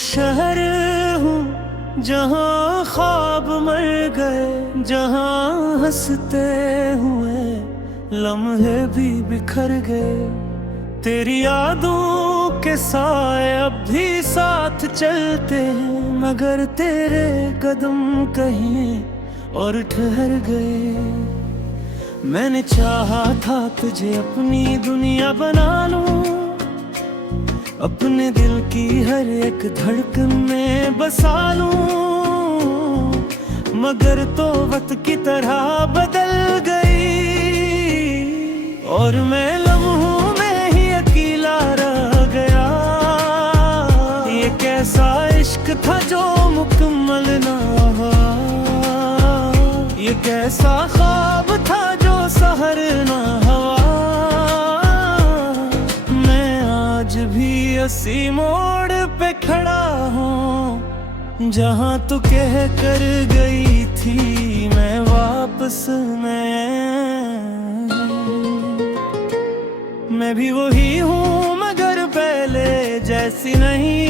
शहर हूँ जहाँ ख्वाब मर गए, जहाँ हंसते हुए लम्हे भी बिखर गए। तेरी यादों के साए अब भी साथ चलते हैं, मगर तेरे कदम कहीं और ठहर गए। मैंने चाहा था तुझे अपनी दुनिया बना लूं, अपने दिल की हर एक धड़कन में बसा लूं, मगर तो वक्त की तरह बदल गई और मैं लम्हों में ही अकेला रह गया। ये कैसा इश्क था जो मुकम्मल ना हुआ, ये कैसा ख्वाब था जो सहर ना हुआ। मैं आज भी उसी मोड़ पे खड़ा हूँ जहाँ तू कह कर गई थी मैं वापस मैं भी वही हूँ मगर पहले जैसी नहीं।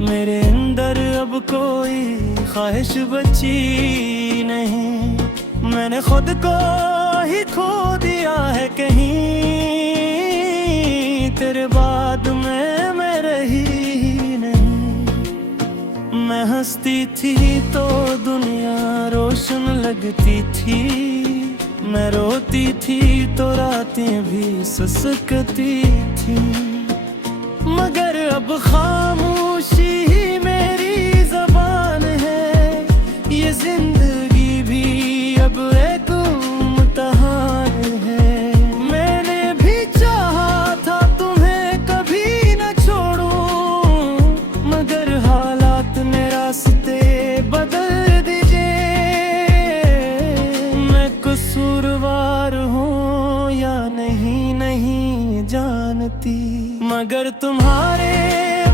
मेरे अंदर अब कोई ख्वाहिश बची नहीं, मैंने खुद को ही खो दिया है कहीं। तेरे बाद मैं रही ही नहीं। मैं हंसती थी तो दुनिया रोशन लगती थी, मैं रोती थी तो रातें भी सुसकती थी, मगर अब खामोशी ही मेरी ज़बान है। ये जिंदगी भी अब एक इम्तिहान है। मैंने भी चाहा था तुम्हें कभी न छोड़ूं, मगर हालात ने रास्ते बदल दिए। मैं कसूरवार हूँ या नहीं जानती, मगर तुम्हारे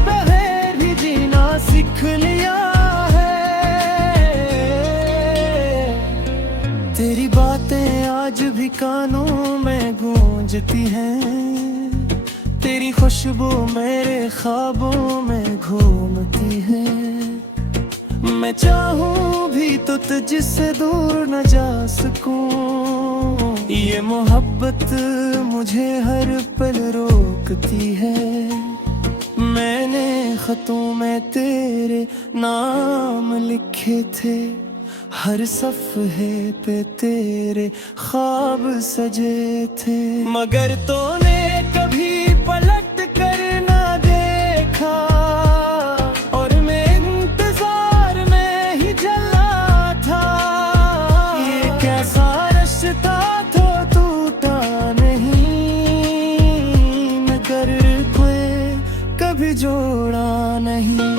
बगैर भी जीना सीख लिया है। तेरी बातें आज भी कानों में गूंजती हैं, तेरी खुशबू मेरे ख्वाबों में घूमती है। मैं चाहूँ भी तो तुझसे दूर न जा सकूं, ये मोहब्बत मुझे हर पल रोकती है। मैंने खतों में तेरे नाम लिखे थे, हर सफ़हे पे तेरे ख्वाब सजे थे, मगर तूने कभी पलट कर ना देखा और मैं इंतजार में ही जला था। ये कैसा रिश्ता तो टूटा नहीं, मगर कोई कभी जोड़ा नहीं।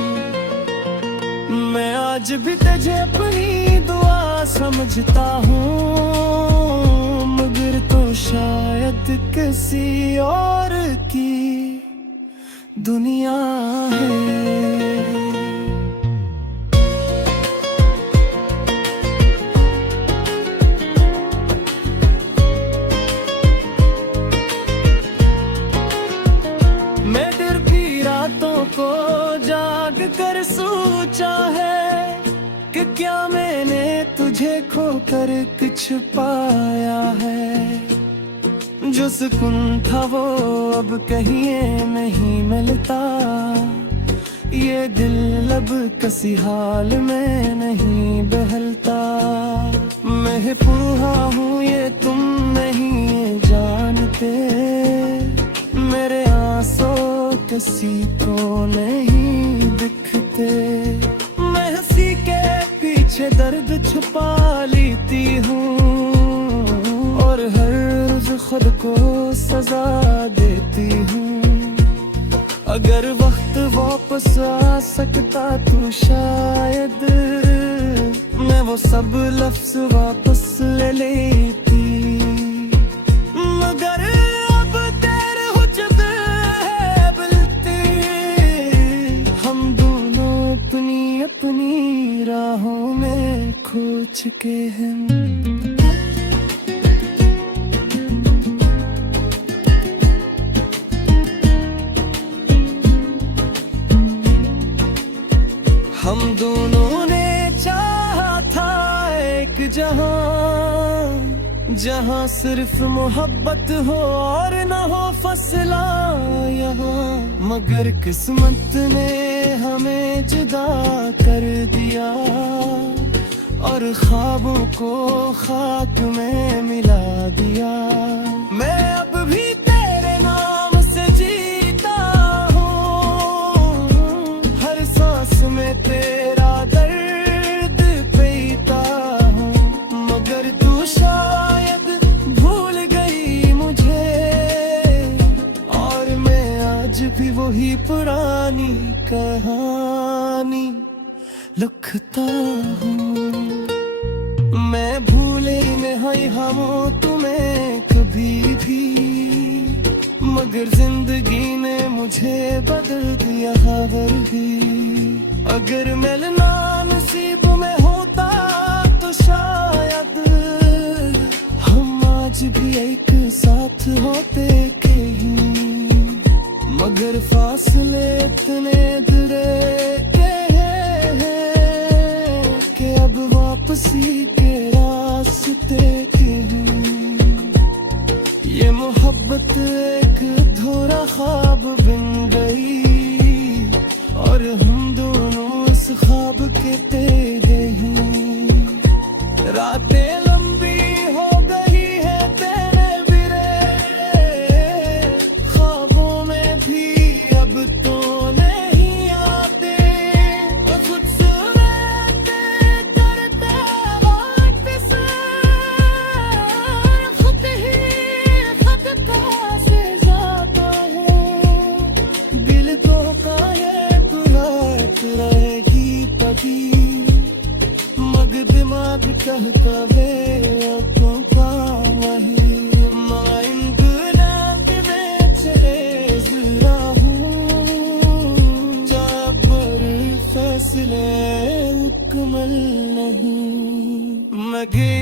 मैं आज भी तुझे अपनी दुआ समझता हूँ, मगर तो शायद किसी और की दुनिया है। मैं डर की रातों को जाग कर सोचा है कि क्या मैंने तुझे खोकर कुछ पाया है। जो सुकून था वो अब कहीं नहीं मिलता, ये दिल अब किसी हाल में नहीं बहलता। मैं पूहा हूँ ये तुम नहीं जानते, मेरे आंसू किसी को नहीं दिखते। मैं हंसी के पीछे दर्द छुपा लेती हूँ और हर रोज खुद को सजा देती हूँ। अगर वक्त वापस आ सकता तो शायद मैं वो सब लफ्ज वापस ले लेती, मगर अब तेरे हुजूद है बलती। हम दोनों अपनी राहों में खो चुके हैं। हम दोनों ने चाहा था एक जहां, जहां सिर्फ मोहब्बत हो और न हो फसला यहाँ। मगर किस्मत ने हमें जुदा कर दिया और ख्वाबों को खाक में मिला दिया। मैं अब भी तेरे नाम से जीता हूँ, हर सांस में तेरा दर्द पीता हूँ। मगर तू शायद भूल गई मुझे और मैं आज भी वही पुरानी कहानी लिखता हूँ। मैं भूले नहीं हम तुम्हें कभी भी, मगर जिंदगी ने मुझे बदल दिया खबर भी। अगर मिलना नसीब में होता तो शायद हम आज भी एक साथ होते कहीं। मगर फासले इतने दूरे कि अब वापसी के रास्ते कहीं। ये मोहब्बत एक अधूरा ख्वाब बन गई और हम दोनों उस ख्वाब के तेरे हैं। रातें लंबी हो गई है तेरे बिरे, ख्वाबों में भी अब तो नहीं आते। खुद सुनाते करते वक्त से खुद ही खता से जाता है। दिल को काहे तू रात रहेगी तभी, मगर दिमाग कहता वे आँखों का वही। माइंड रंग बेचे जरा हूँ, जाबर फैसले मुकम्मल नहीं। मगर